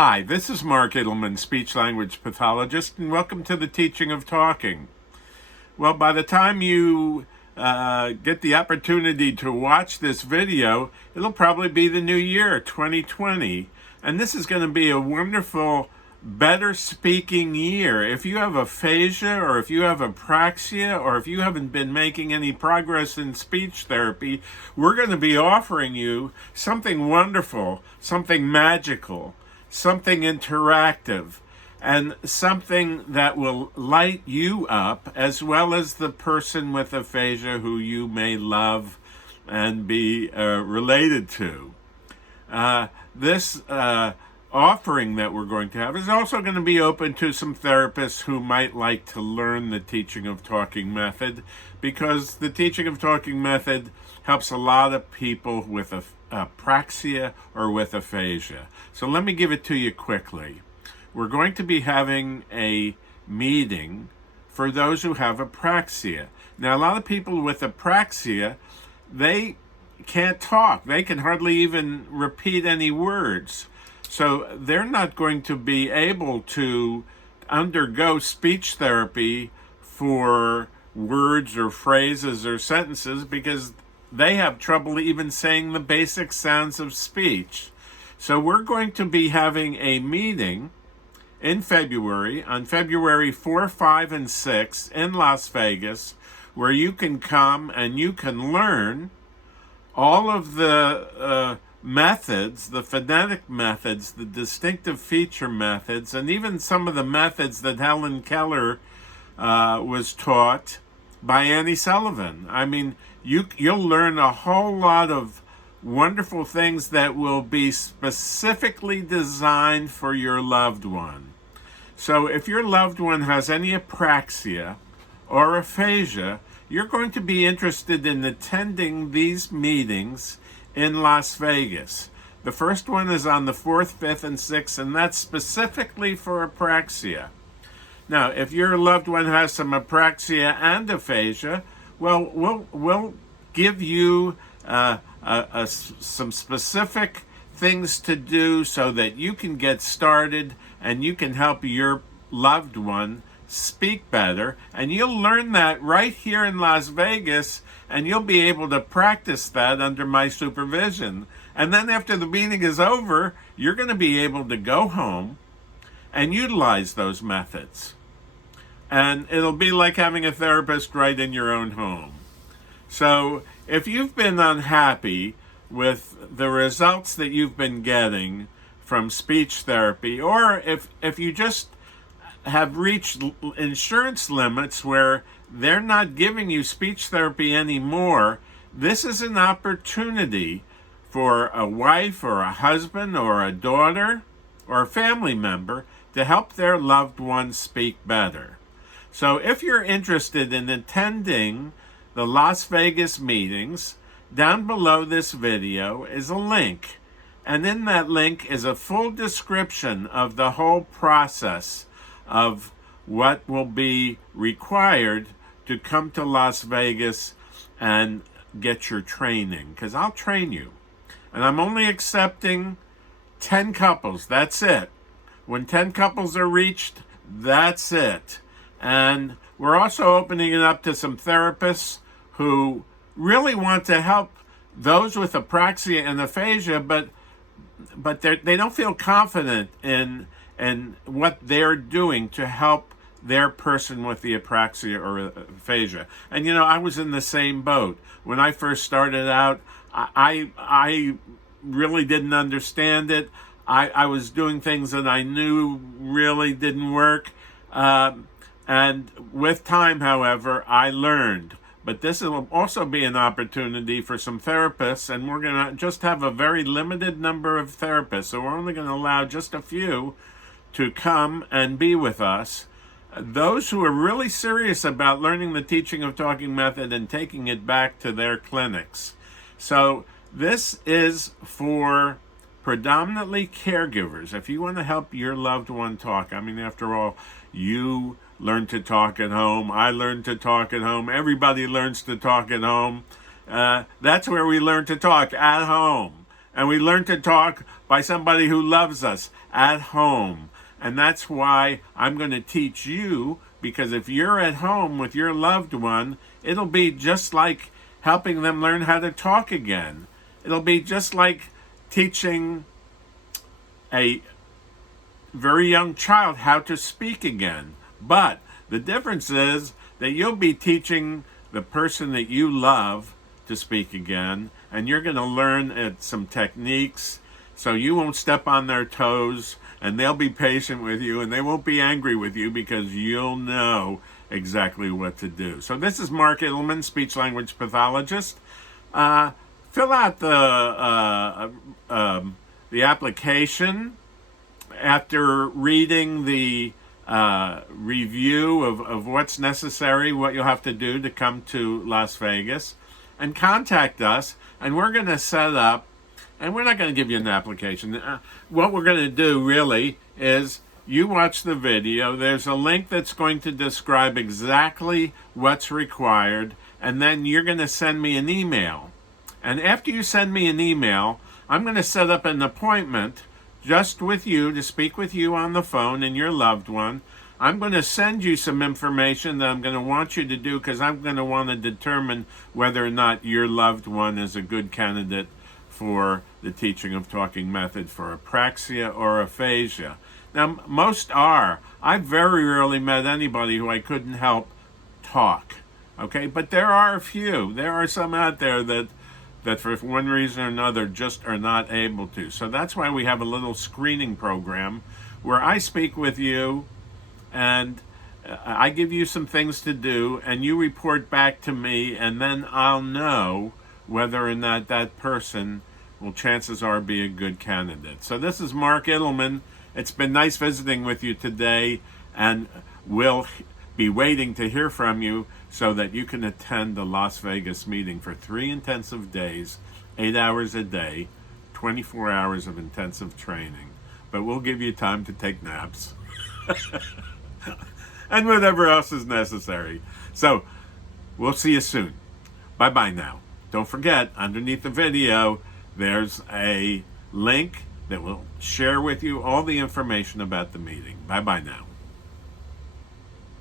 Hi, this is Mark Edelman, speech-language pathologist, and welcome to the teaching of talking. Well, by the time you get the opportunity to watch this video, it'll probably be the new year, 2020, and this is going to be a wonderful, better speaking year. If you have aphasia, or if you have apraxia, or if you haven't been making any progress in speech therapy, we're going to be offering you something wonderful, something magical, something interactive, and something that will light you up, as well as the person with aphasia who you may love and be related to. This offering that we're going to have is also going to be open to some therapists who might like to learn the teaching of talking method, because the teaching of talking method helps a lot of people with apraxia or with aphasia. So let me give it to you quickly. We're going to be having a meeting for those who have apraxia. Now, a lot of people with apraxia, they can't talk. They can hardly even repeat any words. So they're not going to be able to undergo speech therapy for words or phrases or sentences because they have trouble even saying the basic sounds of speech. So we're going to be having a meeting in February, on February 4, 5, and 6 in Las Vegas, where you can come and you can learn all of the methods, the phonetic methods, the distinctive feature methods, and even some of the methods that Helen Keller was taught by Annie Sullivan. I mean, you'll learn a whole lot of wonderful things that will be specifically designed for your loved one. So if your loved one has any apraxia or aphasia, you're going to be interested in attending these meetings in Las Vegas. The first one is on the 4th, 5th, and 6th, and that's specifically for apraxia. Now, if your loved one has some apraxia and aphasia, well, we'll give you some specific things to do so that you can get started and you can help your loved one speak better. And you'll learn that right here in Las Vegas, and you'll be able to practice that under my supervision. And then after the meeting is over, you're going to be able to go home and utilize those methods. And it'll be like having a therapist right in your own home. So if you've been unhappy with the results that you've been getting from speech therapy, or if you just have reached insurance limits where they're not giving you speech therapy anymore, this is an opportunity for a wife or a husband or a daughter or a family member to help their loved one speak better. So if you're interested in attending the Las Vegas meetings, down below this video is a link. And in that link is a full description of the whole process of what will be required to come to Las Vegas and get your training. Because I'll train you. And I'm only accepting 10 couples. That's it. When 10 couples are reached, that's it. And we're also opening it up to some therapists who really want to help those with apraxia and aphasia, but they don't feel confident in what they're doing to help their person with the apraxia or aphasia. And you know, I was in the same boat. When I first started out, I really didn't understand it. I was doing things that I knew really didn't work. And with time, however, I learned. But this will also be an opportunity for some therapists, and we're going to just have a very limited number of therapists. So we're only going to allow just a few to come and be with us. Those who are really serious about learning the teaching of talking method and taking it back to their clinics. So this is for predominantly caregivers. If you want to help your loved one talk, I mean, after all, you learn to talk at home. I learned to talk at home. Everybody learns to talk at home. That's where we learn to talk, at home. And we learn to talk by somebody who loves us at home. And that's why I'm going to teach you, because if you're at home with your loved one, it'll be just like helping them learn how to talk again. It'll be just like teaching a very young child how to speak again. But the difference is that you'll be teaching the person that you love to speak again, and you're going to learn some techniques so you won't step on their toes, and they'll be patient with you, and they won't be angry with you because you'll know exactly what to do. So this is Mark Ittleman, speech-language pathologist. Fill out the application after reading the review of what's necessary, what you'll have to do to come to Las Vegas, and contact us, and we're going to set up, and we're not going to give you an application. What we're going to do really is you watch the video. There's a link that's going to describe exactly what's required, and then you're going to send me an email. And after you send me an email, I'm going to set up an appointment just with you to speak with you on the phone and your loved one. I'm going to send you some information that I'm going to want you to do, because I'm going to want to determine whether or not your loved one is a good candidate for the teaching of talking method for apraxia or aphasia. Now, most are. I very rarely met anybody who I couldn't help talk. Okay, but there are a few. There are some out there that for one reason or another just are not able to. So that's why we have a little screening program where I speak with you, and I give you some things to do, and you report back to me, and then I'll know whether or not that person will, chances are, be a good candidate. So this is Mark Ittleman. It's been nice visiting with you today, and we'll be waiting to hear from you so that you can attend the Las Vegas meeting for 3 intensive days, 8 hours a day, 24 hours of intensive training. But we'll give you time to take naps and whatever else is necessary. So we'll see you soon. Bye-bye now. Don't forget, underneath the video, there's a link that will share with you all the information about the meeting. Bye-bye now.